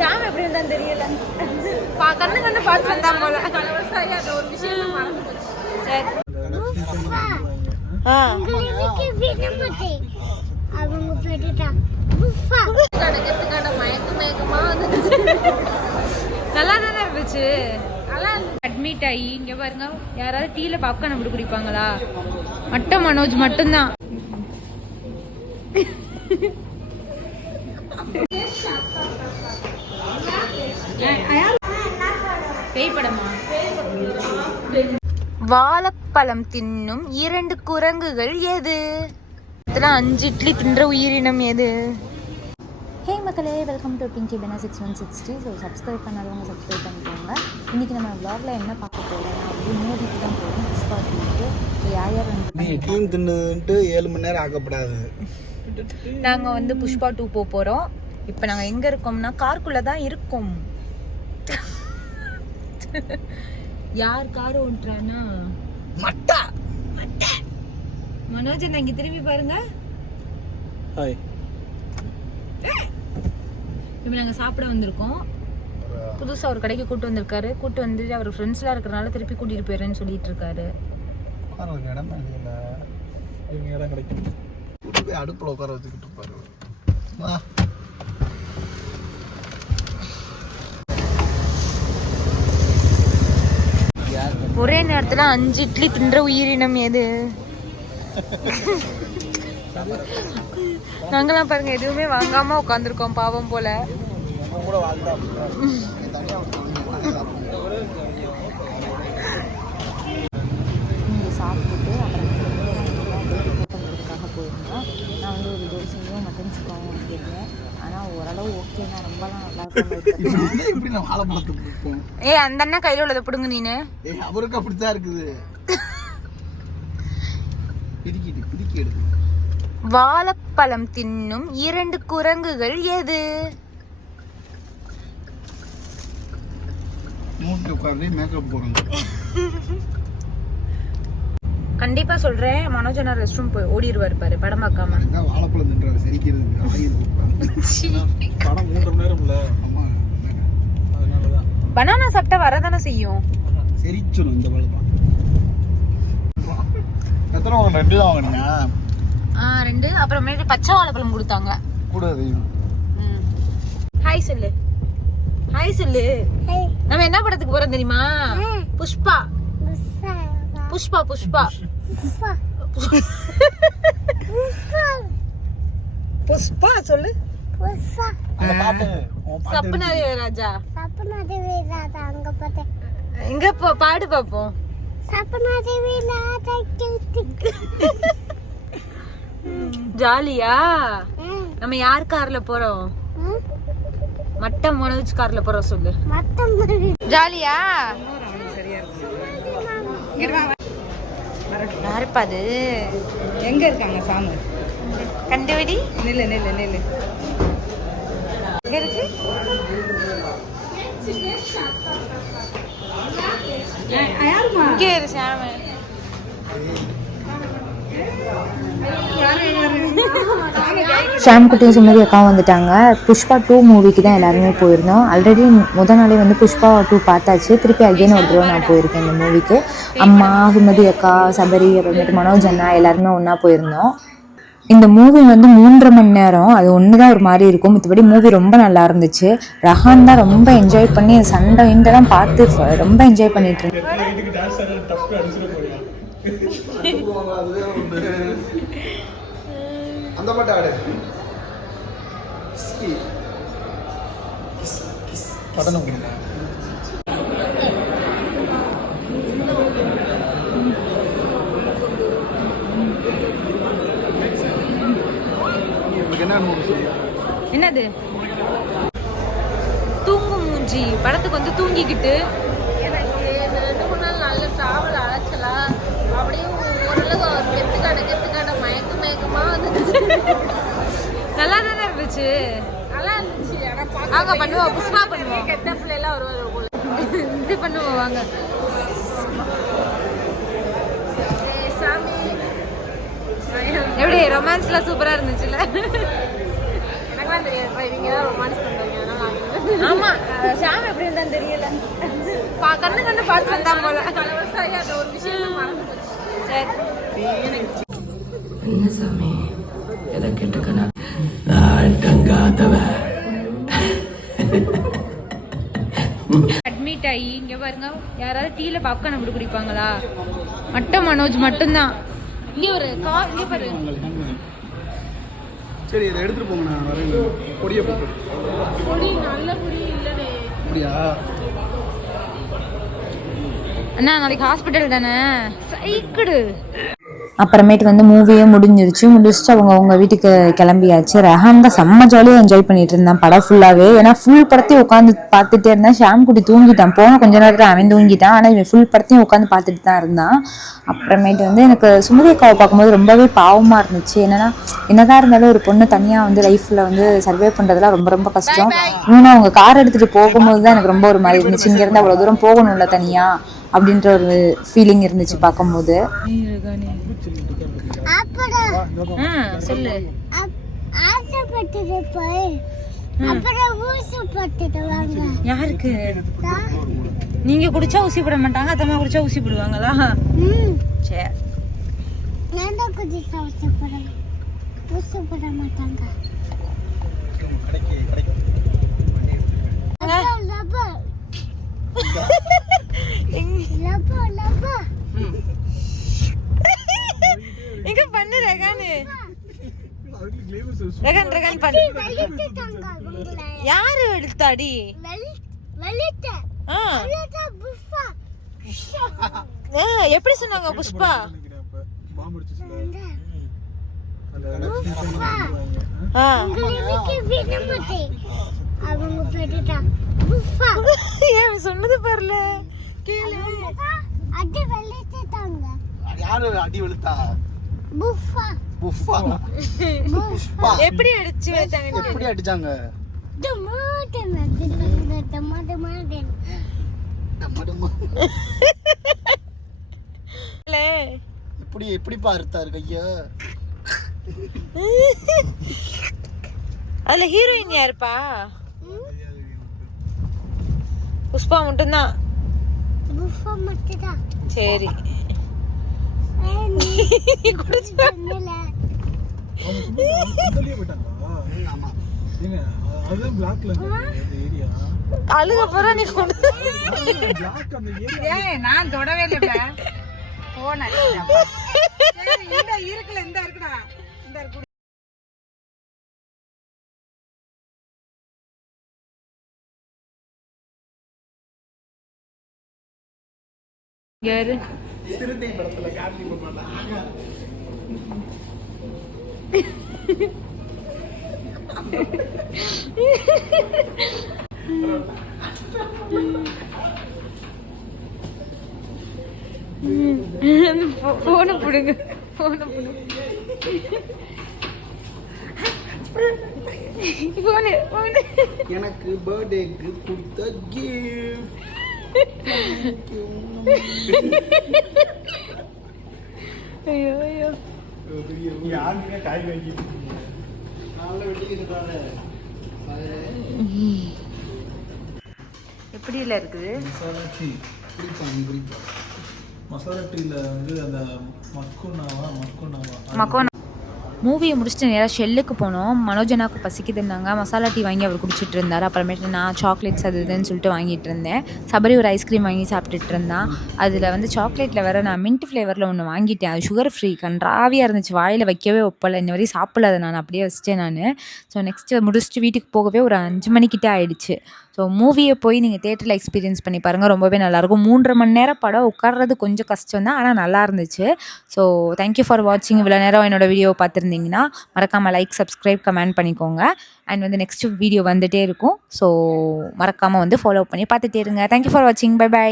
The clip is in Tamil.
ஷாம் எப்படி இருந்தான்னு தெரியல. கண்ணு கண்ணு பார்த்து வந்தா போல. பல வருஷம் ஆகி அந்த ஒரு விஷயம் மறந்து போச்சு. சரி. அவங்க போயிட்டா கடை மயக்கமா வந்துச்சு. நல்லா தானே இருந்துச்சு. நல்லா அட்மிட் ஆகி இங்க பாருங்க, யாராவது டீல பாப்கார்ன் அப்படி குடிப்பாங்களா? மட்டும் மனோஜ் மட்டும்தான். பேய் படமா? வாழைப்பழம் தின்னும் 2 குரங்குகள் எது? 5 இட்லி தின்ற உயிரினம் எது? ஹே மக்களே, welcome to Pinky Pena 6160. So subscribe பண்ணாதவங்க சப்ஸ்கிரைப் பண்ணிக்கோங்க. இன்றைக்கி நம்ம வ்ளாகில் என்ன பார்க்க போகிறோம் அப்படி மூவிக்கு தான் போகிறோம். புஷ்பா டூக்கு. யார் யார் வந்து டீம் தின்னுட்டு 7 மணி நேரம் ஆகப்படாது. நாங்கள் வந்து புஷ்பா 2 போக போகிறோம். இப்போ நாங்கள் எங்கே இருக்கோம்னா காருக்குள்ளே தான் இருக்கோம். யார் கார் ஓட்டுறானா? மட்டா மனோஜ் இங்கே திரும்பி பாருங்க. ஹாய். இப்போ நாங்கள் சாப்பிட வந்திருக்கோம். புதுசாக ஒரு கடைக்கு கூட்டு வந்திருக்காரு. கூட்டு வந்து அவர் ஃப்ரெண்ட்ஸ்லாம் இருக்கிறனால திருப்பி கூட்டிகிட்டு போயிடுறேன்னு சொல்லிட்டு இருக்காரு. அடுப்பில் உட்கார வச்சுக்கிட்டு இருப்பாரு. ஒரே நேரத்தில் 5 இட்லி தின்ற உயிரினம் எது? நாங்களாம் பாருங்க எதுவுமே வாங்காம உட்காந்துருக்கோம் பாவம் போல. இங்கே சாப்பிட்டுட்டு அப்புறம் போயிருந்தோம். நான் வந்து ஒரு தோசையும் மட்டன் சிக்கனும் வாங்கியிருந்தேன். ஆனால் ஓரளவு ஓகே தான், ரொம்பலாம் நல்லா இருக்கும். அந்த அண்ணா கையில் உள்ளதை பிடுங்க நீனு. அவருக்கு அப்படித்தான் இருக்குது. வாழைப்பழம் தின்னும் 2 குரங்குகள் எது? கண்டிப்பா சொல்றேன், மனோஜனா ரெஸ்ட் ரூம் போய் ஓடிடுவாரு பாரு படம் பார்க்காம. வாழைப்பழம் தின்றாரு செரிக்கிறது. படம் 3 மணி நேரம் இல்ல. ஆமா, அதனாலதான் பனானா சாப்பிட்டா வரதானே செய்யும். செரிச்சிடும் இந்த பழம். எத்தனை 2 தான் வாங்கினீங்க? 2. அப்புறமேட்டு பச்சை வாழைப்பழம் கொடுத்தாங்க. கூடாது. ஹாய் சொல்லு. ஹாய் சொல்லு. நம்ம என்ன படத்துக்கு போறோம் தெரியுமா? புஷ்பா. புஷ்பா புஷ்பா புஷ்பா சொல்லு. சப்னாதே ராஜா. அங்க பார்த்தேன். எங்க பாடு பாப்போம். ஜாலியா? நம்ம யார் கார்ல போறோம்? மட்டம் மனோஜ் கார்ல போறோம். சொல்லு. ஜாலியா? யாருப்பாது? எங்க இருக்காங்க சாமி? கண்டுபிடி. நில்லு நில்லு நில்லு. எங்க இருக்கு? இங்கே இரு சாமி. ஷாம் குட்டியும் சுமதி அக்காவும் வந்துட்டாங்க. புஷ்பா 2 மூவிக்கு தான் எல்லாருமே போயிருந்தோம். ஆல்ரெடி முதல் நாளே வந்து புஷ்பா 2 பார்த்தாச்சு. திருப்பி அகைன் ஒரு தடவை நான் போயிருக்கேன் இந்த மூவிக்கு. அம்மா, சுமதி அக்கா, சபரி, அப்புறமேட்டு மனோஜ் அண்ணா எல்லாருமே ஒன்றா போயிருந்தோம். இந்த மூவி வந்து 3.5 மணி நேரம். அது ஒன்று தான் ஒரு மாதிரி இருக்கும். மற்றபடி மூவி ரொம்ப நல்லா இருந்துச்சு. ரஹான் தான் ரொம்ப என்ஜாய் பண்ணி சண்டை இண்டெல்லாம் பார்த்து ரொம்ப என்ஜாய் பண்ணிட்டு இருந்தேன். அந்த பாட்டு ஆடு. படணும். என்னது? தூங்கு மூஞ்சி படத்துக்கு வந்து தூங்கிக்கிட்டு எனக்கு 2 நாள் நல்ல டிராவல் அழைச்சலா அப்படியே ஓரளவு கெத்துக்காட மயக்கமா வந்துச்சு. நல்லா தானே இருந்துச்சு. நல்லா இருந்துச்சு. வாங்க பண்ணுவோம். புஷ்பா பண்ணுவோம். கெட்ட பிள்ளைலாம் வருவாங்க போல. இது பண்ணுவோம் வாங்க. சாமி எப்படி ரொமான்ஸ்லாம் சூப்பரா இருந்துச்சுல்ல? எனக்குலாம் தெரியாது. இவங்க தான் ரொமான்ஸ் பண்றாங்க. அதனால ஆமா ஷாம் எப்படி இருந்தான்னு தெரியல. கண்ணு பார்த்து வந்தா போல. கலவசாயி அந்த ஒரு விஷயம் மறந்து போச்சு. சரி என்ன சாமி எதை கேட்டுக்கணா ஆட்டங்காதவ அட்மிட் ஆகி இங்க பாருங்க யாராவது டீல பாப்கார்ன் அப்படி குடிப்பாங்களா? மனோஜ் மட்டும்தான். இங்க ஒரு இங்க பாரு. சரி இதை எடுத்துட்டு போங்க, நான் வரேன். பொடியை போட்டு பொடி நல்ல பொடி இல்லனே. அப்படியா? அண்ணா நாளைக்கு ஹாஸ்பிட்டல் தானே, சைக்கிடு. அப்புறமேட்டு வந்து மூவியே முடிச்சுட்டு அவங்க வீட்டுக்கு கிளம்பியாச்சு. ரெஹான் தான் செம்ம ஜாலியாக என்ஜாய் பண்ணிட்டு இருந்தான் படம் ஃபுல்லாகவே. ஏன்னா ஃபுல் படத்தையும் உட்காந்து பார்த்துட்டே இருந்தான். ஷாம் குட்டி தூங்கிட்டான், போன கொஞ்ச நேரத்தில் அவன் தூங்கிட்டான். ஆனால் இவன் ஃபுல் படத்தையும் உட்காந்து பார்த்துட்டு தான் இருந்தான். அப்புறமேட்டு வந்து எனக்கு சுமதி அக்காவை பார்க்கும்போது ரொம்பவே பாவமாக இருந்துச்சு. என்னதான் இருந்தாலும் ஒரு பொண்ணு தனியாக வந்து லைஃப்பில் வந்து சர்வே பண்ணுறதுலாம் ரொம்ப ரொம்ப கஷ்டம். இன்னும் அவங்க கார் எடுத்துகிட்டு போகும்போது தான் எனக்கு ரொம்ப ஒரு மாதிரி இருந்துச்சு. இங்கேருந்து அவ்வளோ தூரம் போகணும்ல தனியாக அப்படின்ற ஒரு ஃபீலிங் இருந்துச்சு பார்க்கும்போது. சொல்லு. யாருக்கு? நீங்க குடிச்சா ஊசி போட மாட்டாங்க, அத்தம்மா குடிச்சா ஊசி போடுவாங்களா? சரி ஊசி போட மாட்டாங்க. எங்க பண்ணு ரெகானு. ரெகான் பண்ணு. யாரு எடுத்தாடி? எப்படி சொன்னாங்க புஷ்பா? ஏன் சொன்னது பாருல. யாரு அடி வெளுத்தா? எப்படி அடிச்சு எப்படி அடிச்சாங்க? எப்படி எப்படி பார்த்தாரு கையா? அதுல ஹீரோயின் யாருப்பா? புஷ்பா மட்டும்தான். சரி அழுக போற நீ நான் தொடவே இல்லை. போன இருக்குல இந்த இருக்குடா இந்த இருக்கு. யாரு? சிறுத்தை படத்துல கார்த்தி போட்டாங்க. போன புடுங்க, போன புடுங்க. எனக்கு பர்த்டேக்கு கொடுத்த கிஃப்ட். ஐயோ ஐயோ யாருமே காய் வாங்கிட்டு நாளை வெட்டிக்கிட்டு எப்படி இல்லை இருக்குது? மசாலா டீ குடிப்பா. மசாலா டீல வந்து அந்த மக்குனாவா மூவியை முடிச்சுட்டு நேராக ஷெல்லுக்கு போனோம். மனோஜனாக்கு பசிக்குதுன்னாங்க. மசாலா டீ வாங்கி அவர் குடிச்சிட்டு இருந்தார். அப்புறமேட்டு நான் சாக்லேட்ஸ் அது இதுன்னு சொல்லிட்டு வாங்கிட்டு இருந்தேன். சபரி ஒரு ஐஸ்கிரீம் வாங்கி சாப்பிட்டுட்டு இருந்தான். அதில் வந்து சாக்லேட்டில் வேறு நான் மின்ட் ஃப்ளேவரில் ஒன்று வாங்கிட்டேன். அது சுகர் ஃப்ரீ, கன்றாவியாக இருந்துச்சு. வாயில் வைக்கவே ஒப்பலை. இன்ன வரையும் சாப்பிடல, அதை நான் அப்படியே வச்சிட்டேன் நான். ஸோ நெக்ஸ்ட்டு முடிச்சுட்டு வீட்டுக்கு போகவே ஒரு 5 மணிக்கிட்டே ஆகிடுச்சு. ஸோ மூவியை போய் நீங்கள் தேட்டரில் எக்ஸ்பீரியன்ஸ் பண்ணி பாருங்கள், ரொம்பவே நல்லாயிருக்கும். 3.5 மணி நேரம் படம், உட்கார்றது கொஞ்சம் கஷ்டம் தான், ஆனால் நல்லா இருந்துச்சு. ஸோ தேங்க்யூ ஃபார் வாட்சிங். இவ்வளோ நேரம் என்னோட வீடியோ பார்த்துருந்தீங்கன்னா மறக்காமல் லைக், சப்ஸ்கிரைப், கமெண்ட் பண்ணிக்கோங்க. அண்ட் வந்து நெக்ஸ்ட் வீடியோ வந்துகிட்டே இருக்கும். ஸோ மறக்காமல் வந்து ஃபாலோ பண்ணி பார்த்துட்டே இருங்க. தேங்க்யூ ஃபார் வாட்சிங். Bye bye.